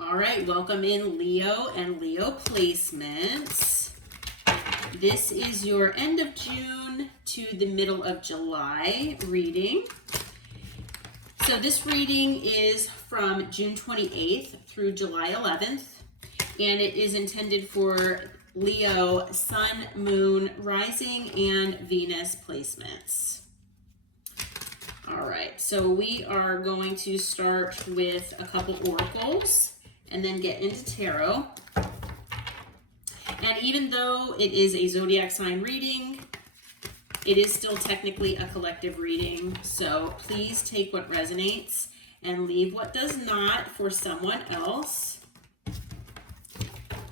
All right, welcome in Leo and Leo placements. This is your end of June to the middle of July reading. So this reading is from June 28th through July 11th, and it is intended for Leo, Sun, Moon, Rising, and Venus placements. All right, so we are going to start with a couple oracles and then get into tarot. And even though it is a zodiac sign reading, it is still technically a collective reading. So please take what resonates and leave what does not for someone else.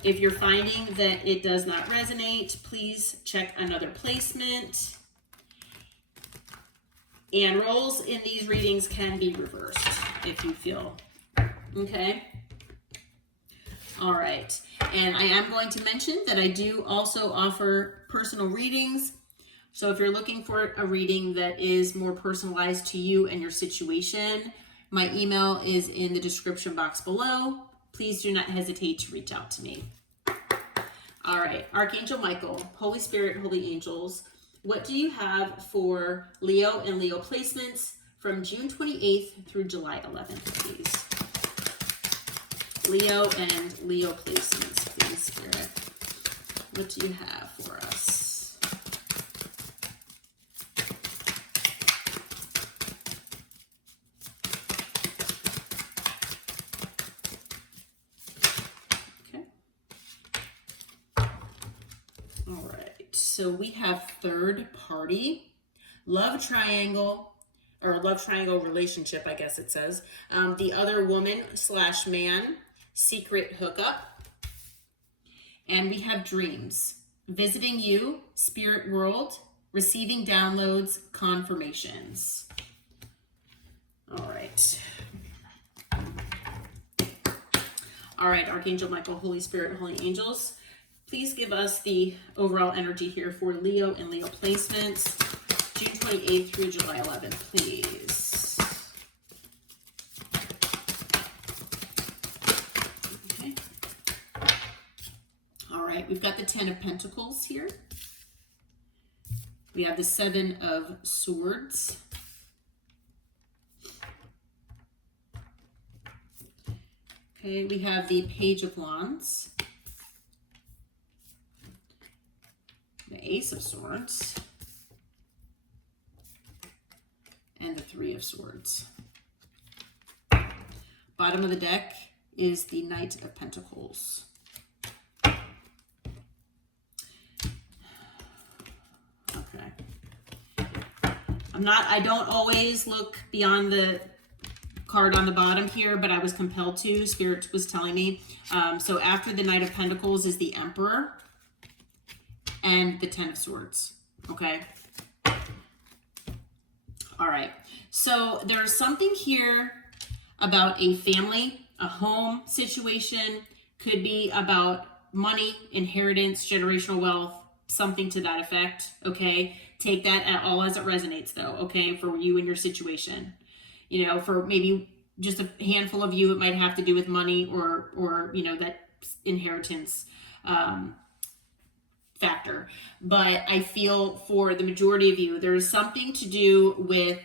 If you're finding that it does not resonate, please check another placement. And roles in these readings can be reversed if you feel. Okay? All right. And I am going to mention that I do also offer personal readings. So if you're looking for a reading that is more personalized to you and your situation, my email is in the description box below. Please do not hesitate to reach out to me. All right. Archangel Michael, Holy Spirit, Holy Angels, what do you have for Leo and Leo placements from June 28th through July 11th, please? Leo and Leo placements, please, Spirit. What do you have for us? Okay. All right. So we have third party, love triangle, or love triangle relationship, I guess it says. The other woman / man, secret hookup. And we have dreams, visiting you, spirit world, receiving downloads, confirmations. All right. All right, Archangel Michael, Holy Spirit, Holy Angels, please give us the overall energy here for Leo and Leo placements, June 28th through July 11th, please. Okay. All right, we've got the 10 of Pentacles here. We have the 7 of Swords. Okay, we have the Page of Wands. The Ace of Swords, and the 3 of Swords. Bottom of the deck is the Knight of Pentacles. Okay. I don't always look beyond the card on the bottom here, but I was compelled to. Spirit was telling me. So after the Knight of Pentacles is the Emperor and the 10 of Swords, okay? All right, so there's something here about a family, a home situation, could be about money, inheritance, generational wealth, something to that effect, okay? Take that at all as it resonates though, okay, for you and your situation. You know, for maybe just a handful of you, it might have to do with money or you know, that inheritance, factor. But I feel for the majority of you, there's something to do with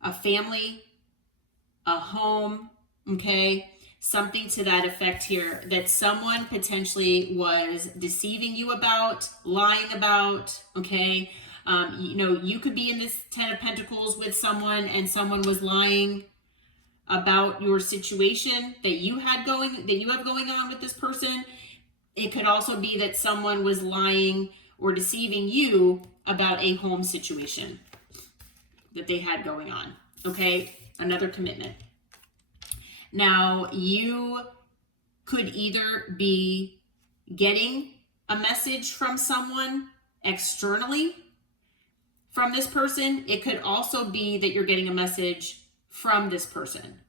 a family, a home, okay? Something to that effect here that someone potentially was deceiving you about, lying about, okay? You know, you could be in this 10 of Pentacles with someone and someone was lying about your situation that you have going on with this person. It could also be that someone was lying or deceiving you about a home situation that they had going on, okay? Another commitment. Now, you could either be getting a message from someone externally from this person. It could also be that you're getting a message from this person.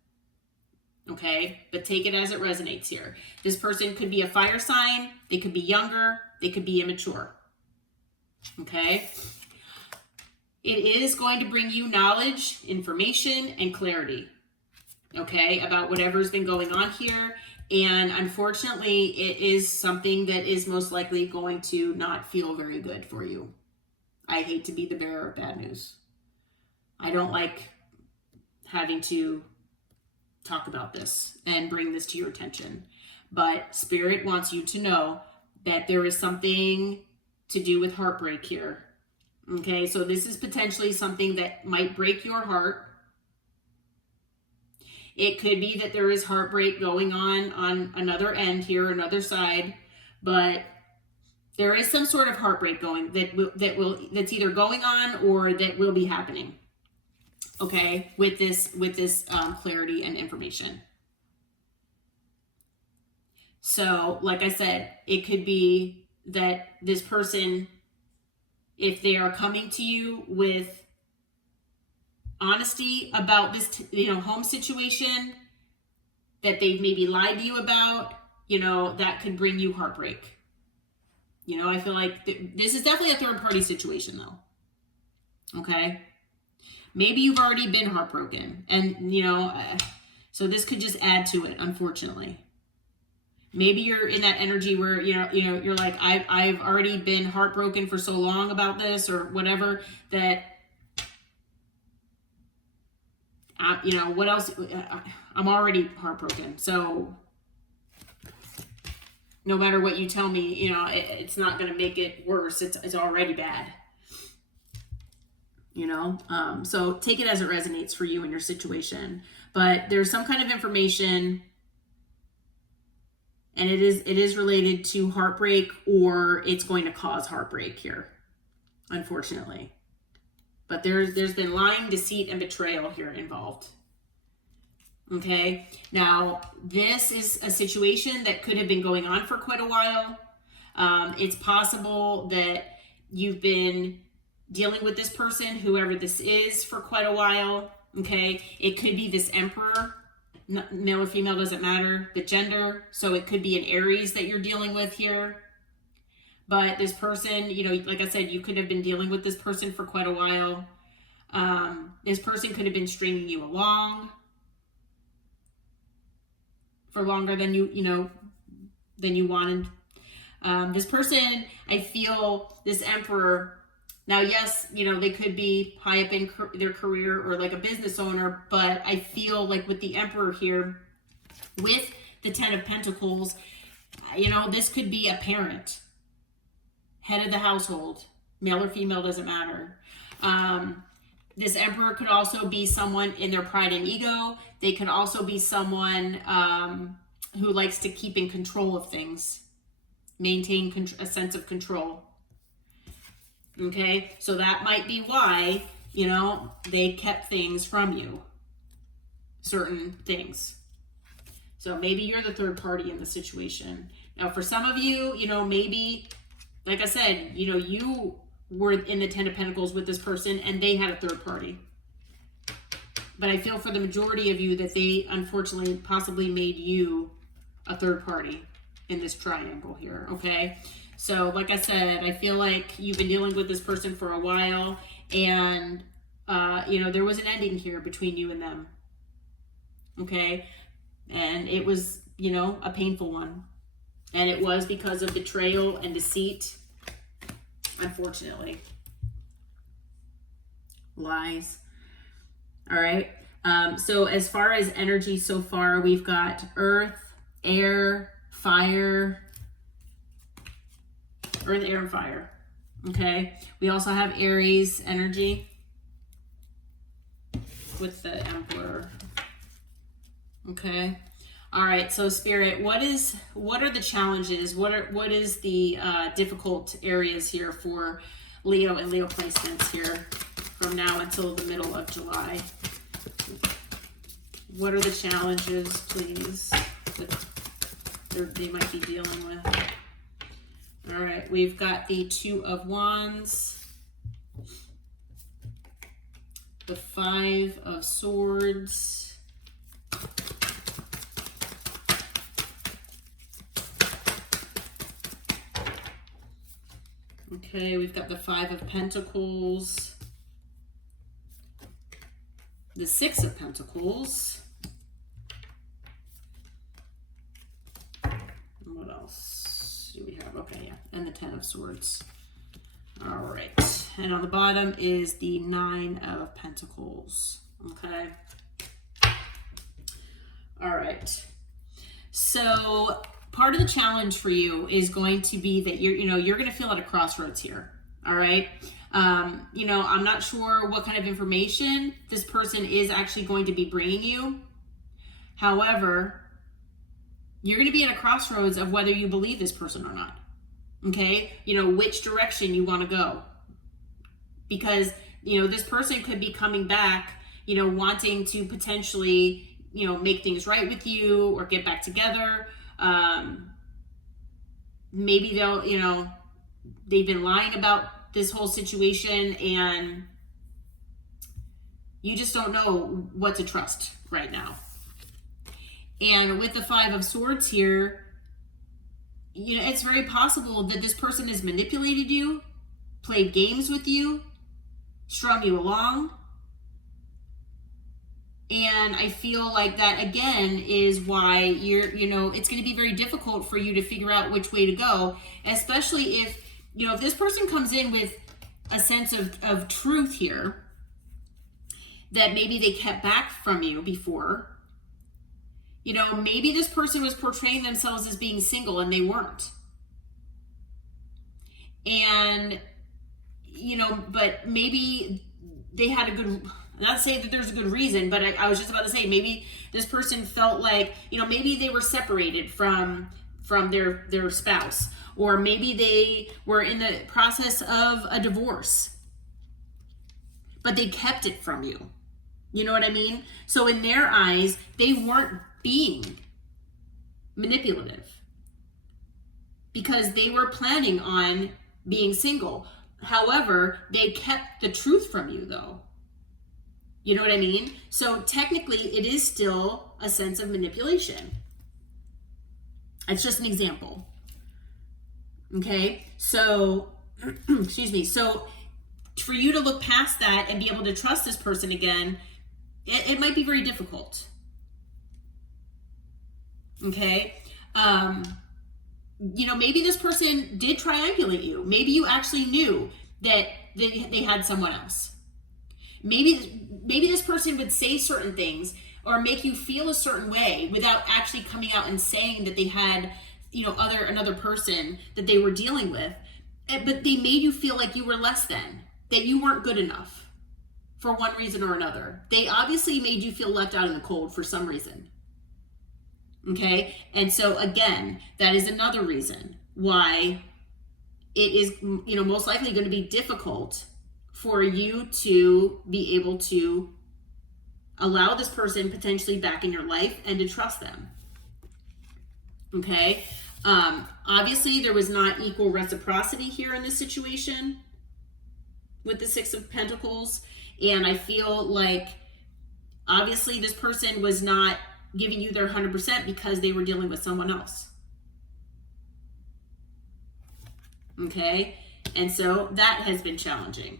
Okay, but take it as it resonates here. This person could be a fire sign. They could be younger. They could be immature. Okay. It is going to bring you knowledge, information, and clarity. okay, about whatever's been going on here. And unfortunately, it is something that is most likely going to not feel very good for you. I hate to be the bearer of bad news. I don't like having to talk about this and bring this to your attention. But Spirit wants you to know that there is something to do with heartbreak here. Okay, so this is potentially something that might break your heart. It could be that there is heartbreak going on another end here, another side, but there is some sort of heartbreak going that's either going on or that will be happening. Okay, with this clarity and information. So, like I said, it could be that this person, if they are coming to you with honesty about this, home situation that they've maybe lied to you about, that could bring you heartbreak. I feel like this is definitely a third party situation though. Okay. Maybe you've already been heartbroken and, so this could just add to it, unfortunately. Maybe you're in that energy where, you're like, I've already been heartbroken for so long about this or whatever that, what else? I'm already heartbroken. So no matter what you tell me, it's not going to make it worse. It's already bad. So take it as it resonates for you and your situation. But there's some kind of information, and it is related to heartbreak, or it's going to cause heartbreak here, unfortunately. But there's been lying, deceit, and betrayal here involved. Okay, now this is a situation that could have been going on for quite a while. It's possible that you've been dealing with this person, whoever this is, for quite a while. Okay, it could be this Emperor, male or female, doesn't matter, the gender. So it could be an Aries that you're dealing with here. But this person, like I said, you could have been dealing with this person for quite a while. This person could have been stringing you along for longer than you wanted. This person, I feel, this Emperor, now yes, they could be high up in their career or like a business owner, but I feel like with the Emperor here, with the Ten of Pentacles, this could be a parent, head of the household, male or female, doesn't matter. This Emperor could also be someone in their pride and ego. They could also be someone who likes to keep in control of things, maintain a sense of control. Okay, so that might be why, they kept things from you, certain things. So maybe you're the third party in the situation. Now, for some of you, maybe, like I said, you were in the Ten of Pentacles with this person and they had a third party. But I feel for the majority of you that they unfortunately possibly made you a third party in this triangle here, okay? So like I said, I feel like you've been dealing with this person for a while and, there was an ending here between you and them, okay? And it was, a painful one. And it was because of betrayal and deceit, unfortunately. Lies. All right. So as far as energy so far, we've got earth, air, fire, earth, air, and fire. Okay. We also have Aries energy with the Emperor. Okay. All right. So Spirit, what are the challenges? What is the difficult areas here for Leo and Leo placements here from now until the middle of July? What are the challenges, please, that they might be dealing with? All right, we've got the Two of Wands, the Five of Swords, okay, we've got the Five of Pentacles, the Six of Pentacles, What else do we have? Okay, yeah, and the Ten of Swords. All right, and on the bottom is the Nine of Pentacles. Okay. All right. So part of the challenge for you is going to be that you're going to feel at a crossroads here. All right. I'm not sure what kind of information this person is actually going to be bringing you. However, you're going to be at a crossroads of whether you believe this person or not. Okay. Which direction you want to go. Because, this person could be coming back, wanting to potentially, make things right with you or get back together. Maybe they've been lying about this whole situation and you just don't know what to trust right now. And with the Five of Swords here, it's very possible that this person has manipulated you, played games with you, strung you along. And I feel like that, again, is why it's going to be very difficult for you to figure out which way to go, especially if this person comes in with a sense of truth here that maybe they kept back from you before. Maybe this person was portraying themselves as being single and they weren't. And, but maybe they had a good, not to say that there's a good reason, but I was just about to say, maybe this person felt like, maybe they were separated from their spouse, or maybe they were in the process of a divorce, but they kept it from you. You know what I mean? So in their eyes, they weren't being manipulative because they were planning on being single. However, they kept the truth from you though. You know what I mean? So technically it is still a sense of manipulation. It's just an example. Okay. So, excuse me. So for you to look past that and be able to trust this person again, it might be very difficult. Okay. Maybe this person did triangulate you. Maybe you actually knew that they had someone else. Maybe this person would say certain things or make you feel a certain way without actually coming out and saying that they had, another person that they were dealing with. But they made you feel like you were less than, that you weren't good enough for one reason or another. They obviously made you feel left out in the cold for some reason. Okay. And so again, that is another reason why it is, most likely going to be difficult for you to be able to allow this person potentially back in your life and to trust them. Okay. Obviously there was not equal reciprocity here in this situation with the Six of Pentacles. And I feel like obviously this person was not giving you their 100% because they were dealing with someone else. Okay. And so that has been challenging.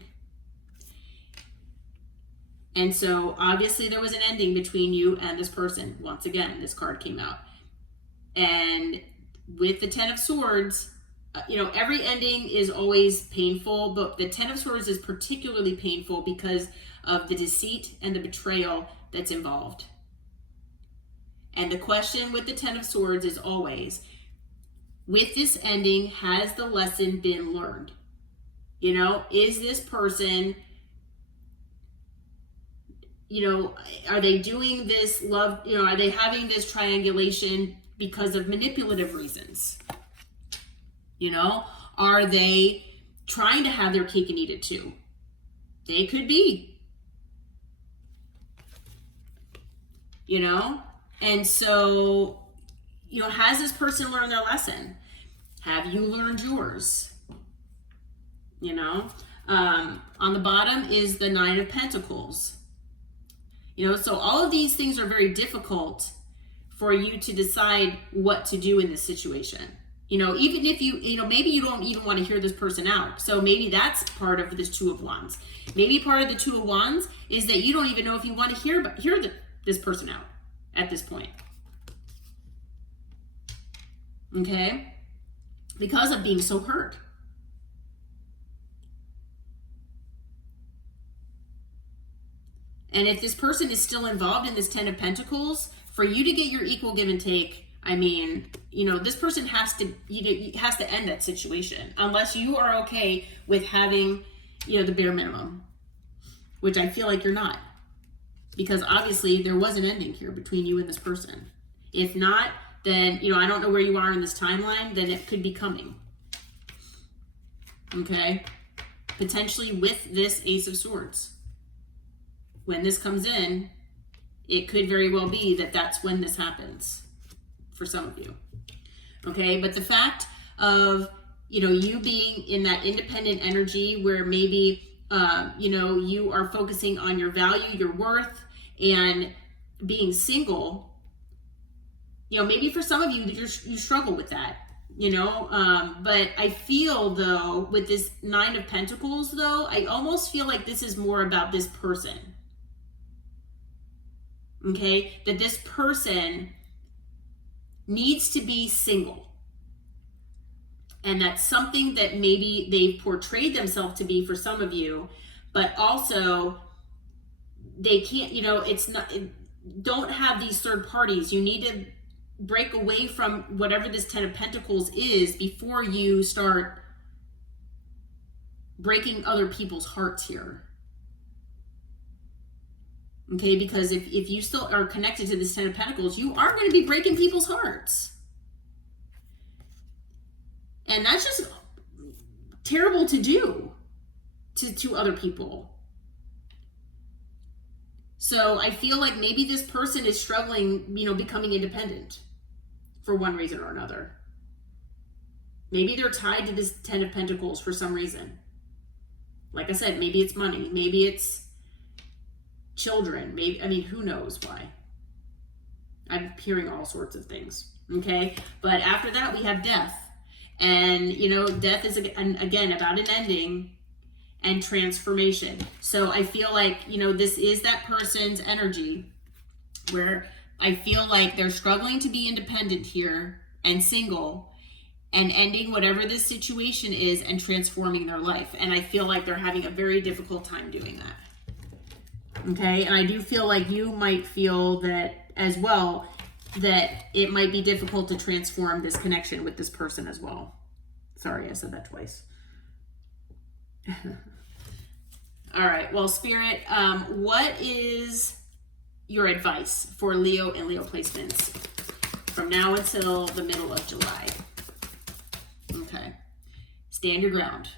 And so obviously there was an ending between you and this person. Once again, this card came out. And with the Ten of Swords, every ending is always painful, but the Ten of Swords is particularly painful because of the deceit and the betrayal that's involved. And the question with the Ten of Swords is always, with this ending, has the lesson been learned? Is this person, are they doing this love, are they having this triangulation because of manipulative reasons? Are they trying to have their cake and eat it too? They could be. And so, has this person learned their lesson? Have you learned yours? On the bottom is the Nine of Pentacles. So all of these things are very difficult for you to decide what to do in this situation. Even if maybe you don't even want to hear this person out. So maybe that's part of this Two of Wands. Maybe part of the Two of Wands is that you don't even know if you want to hear this person out at this point. okay? Because of being so hurt. And if this person is still involved in this Ten of Pentacles, for you to get your equal give and take, I mean, this person has to end that situation, unless you are okay with having, the bare minimum, which I feel like you're not, because obviously there was an ending here between you and this person. If not, then, I don't know where you are in this timeline, then it could be coming. Okay? Potentially with this Ace of Swords. When this comes in, it could very well be that that's when this happens for some of you. Okay? But the fact of, you being in that independent energy where maybe, you are focusing on your value, your worth, and being single, maybe for some of you, you struggle with that, but I feel, though, with this Nine of Pentacles, though, I almost feel like this is more about this person. Okay? That this person needs to be single. And that's something that maybe they've portrayed themselves to be for some of you, but also they can't, don't have these third parties. You need to break away from whatever this Ten of Pentacles is before you start breaking other people's hearts here. Okay, because if you still are connected to this Ten of Pentacles, you are going to be breaking people's hearts. And that's just terrible to do to other people. So I feel like maybe this person is struggling, becoming independent for one reason or another. Maybe they're tied to this Ten of Pentacles for some reason. Like I said, maybe it's money. Maybe it's children. Maybe, who knows why? I'm hearing all sorts of things. Okay? But after that, we have death. And, death is, again, about an ending and transformation. So I feel like, this is that person's energy where I feel like they're struggling to be independent here and single and ending whatever this situation is and transforming their life. And I feel like they're having a very difficult time doing that. Okay? And I do feel like you might feel that as well, that it might be difficult to transform this connection with this person as well. Sorry, I said that twice. All right, well, Spirit, what is your advice for Leo and Leo placements from now until the middle of July? Okay. Stand your ground.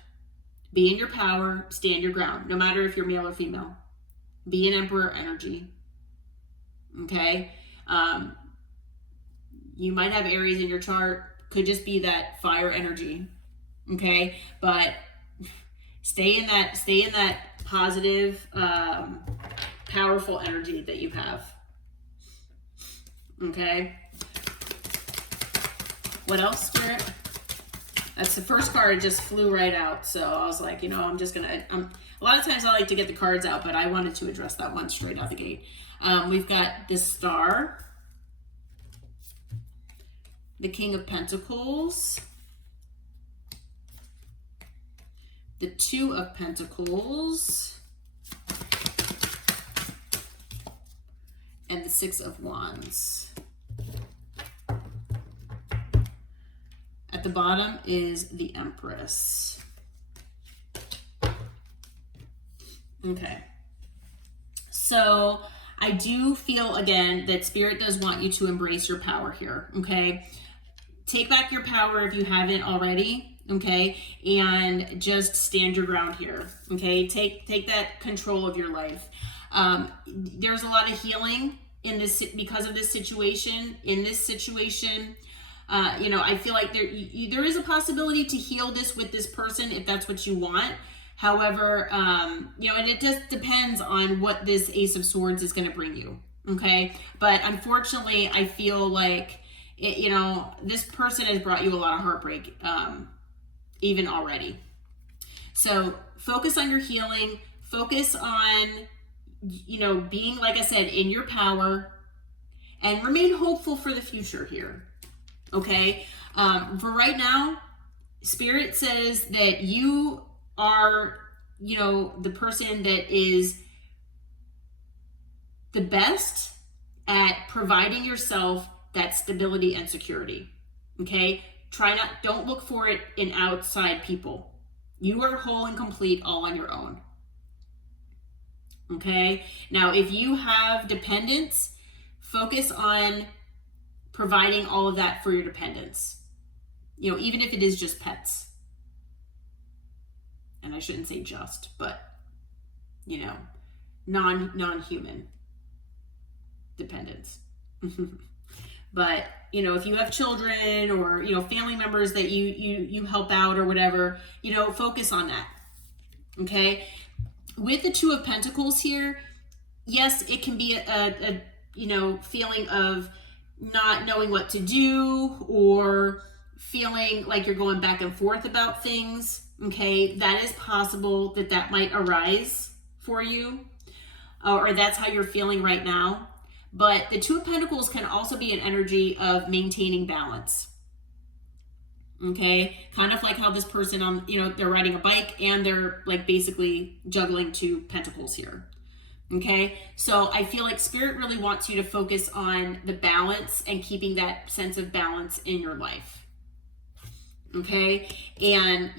Be in your power, stand your ground, no matter if you're male or female. Be an Emperor energy. Okay? You might have Aries in your chart. Could just be that fire energy. Okay? But stay in that positive, powerful energy that you have. Okay? What else, Spirit? That's the first card. It just flew right out. So I was like, I'm just going to... a lot of times I like to get the cards out, but I wanted to address that one straight out the gate. We've got the Star, the King of Pentacles, the Two of Pentacles, and the Six of Wands. At the bottom is the Empress. Okay. So I do feel, again, that Spirit does want you to embrace your power here, okay? Take back your power if you haven't already, okay? And just stand your ground here, okay? Take that control of your life. There's a lot of healing in this because of this situation. In this situation, I feel like there is a possibility to heal this with this person if that's what you want. However, and it just depends on what this Ace of Swords is going to bring you, okay? But unfortunately, I feel like, this person has brought you a lot of heartbreak, even already. So focus on your healing. Focus on, being, like I said, in your power, and remain hopeful for the future here, Okay. For right now, Spirit says that you are, the person that is the best at providing yourself that stability and security. Okay. Don't look for it in outside people. You are whole and complete all on your own. Okay. Now, if you have dependents, focus on providing all of that for your dependents. Even if it is just pets. And I shouldn't say just, but, non-human dependents. But, if you have children or, family members that you help out or whatever, focus on that. Okay. With the Two of Pentacles here, yes, it can be a feeling of not knowing what to do or feeling like you're going back and forth about things. Okay. That is possible that might arise for you, or that's how you're feeling right now. But the Two of Pentacles can also be an energy of maintaining balance. Okay. Kind of like how this person they're riding a bike and they're like basically juggling two pentacles here. Okay. So I feel like Spirit really wants you to focus on the balance and keeping that sense of balance in your life. Okay. And,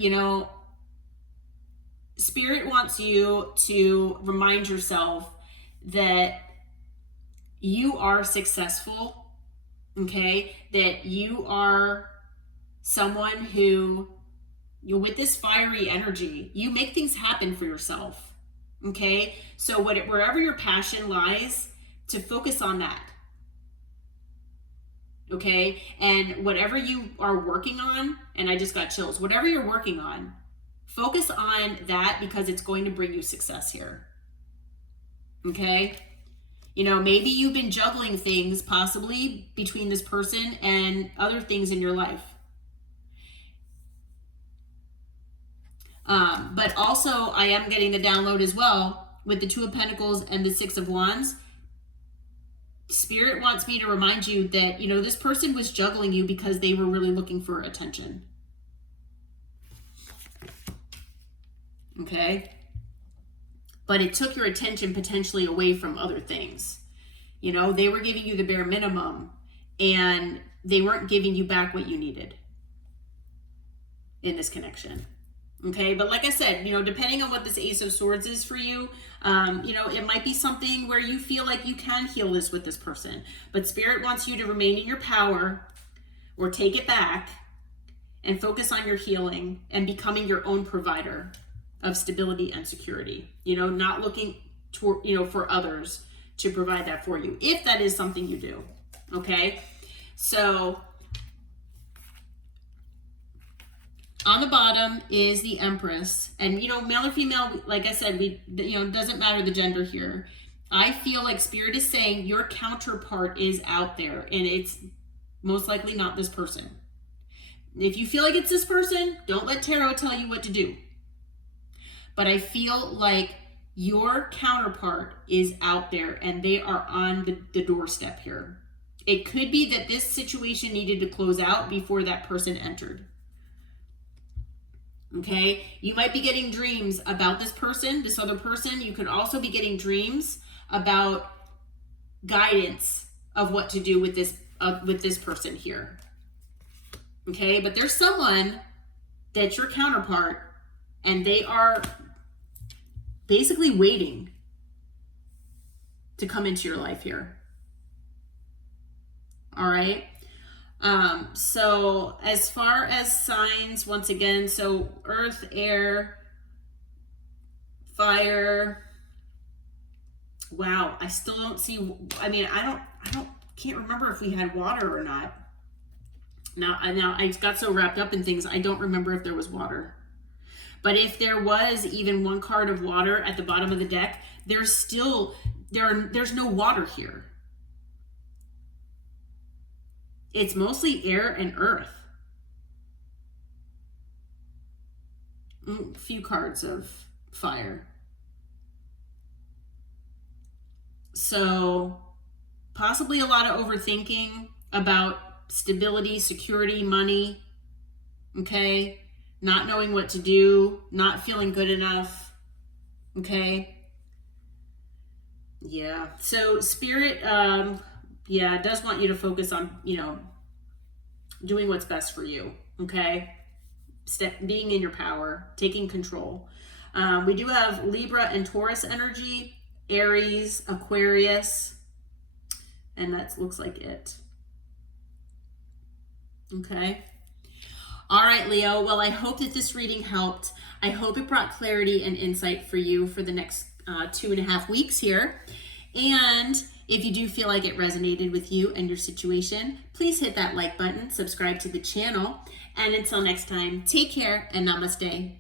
Spirit wants you to remind yourself that you are successful, okay? That you are someone who, with this fiery energy, you make things happen for yourself, okay? So wherever your passion lies, to focus on that, okay? And whatever you are working on, and I just got chills, whatever you're working on, focus on that because it's going to bring you success here, okay? Maybe you've been juggling things possibly between this person and other things in your life. But also I am getting the download as well with the Two of Pentacles and the Six of Wands. Spirit wants me to remind you that, this person was juggling you because they were really looking for attention. Okay. But it took your attention potentially away from other things. They were giving you the bare minimum and they weren't giving you back what you needed in this connection. Okay. But like I said, depending on what this Ace of Swords is for you, it might be something where you feel like you can heal this with this person, but Spirit wants you to remain in your power or take it back and focus on your healing and becoming your own provider of stability and security, not looking for others to provide that for you, if that is something you do. Okay. So on the bottom is the Empress, and male or female, like I said, doesn't matter the gender here. I feel like Spirit is saying your counterpart is out there and it's most likely not this person. If you feel like it's this person, don't let tarot tell you what to do. But I feel like your counterpart is out there and they are on the doorstep here. It could be that this situation needed to close out before that person entered. Okay. You might be getting dreams about this person, this other person. You could also be getting dreams about guidance of what to do with this person here. Okay. But there's someone that's your counterpart and they are basically waiting to come into your life here. All right. So as far as signs, once again, so earth, air, fire. Wow. I still don't see, can't remember if we had water or not. Now I got so wrapped up in things. I don't remember if there was water. But if there was even one card of water at the bottom of the deck, there's no water here. It's mostly air and earth. A few cards of fire. So possibly a lot of overthinking about stability, security, money, okay? Not knowing what to do, not feeling good enough, okay? Yeah, so Spirit, yeah, does want you to focus on, doing what's best for you, okay? Being in your power, taking control. We do have Libra and Taurus energy, Aries, Aquarius, and that looks like it. Okay. All right, Leo. Well, I hope that this reading helped. I hope it brought clarity and insight for you for the next 2.5 weeks here. And if you do feel like it resonated with you and your situation, please hit that like button, subscribe to the channel. And until next time, take care and namaste.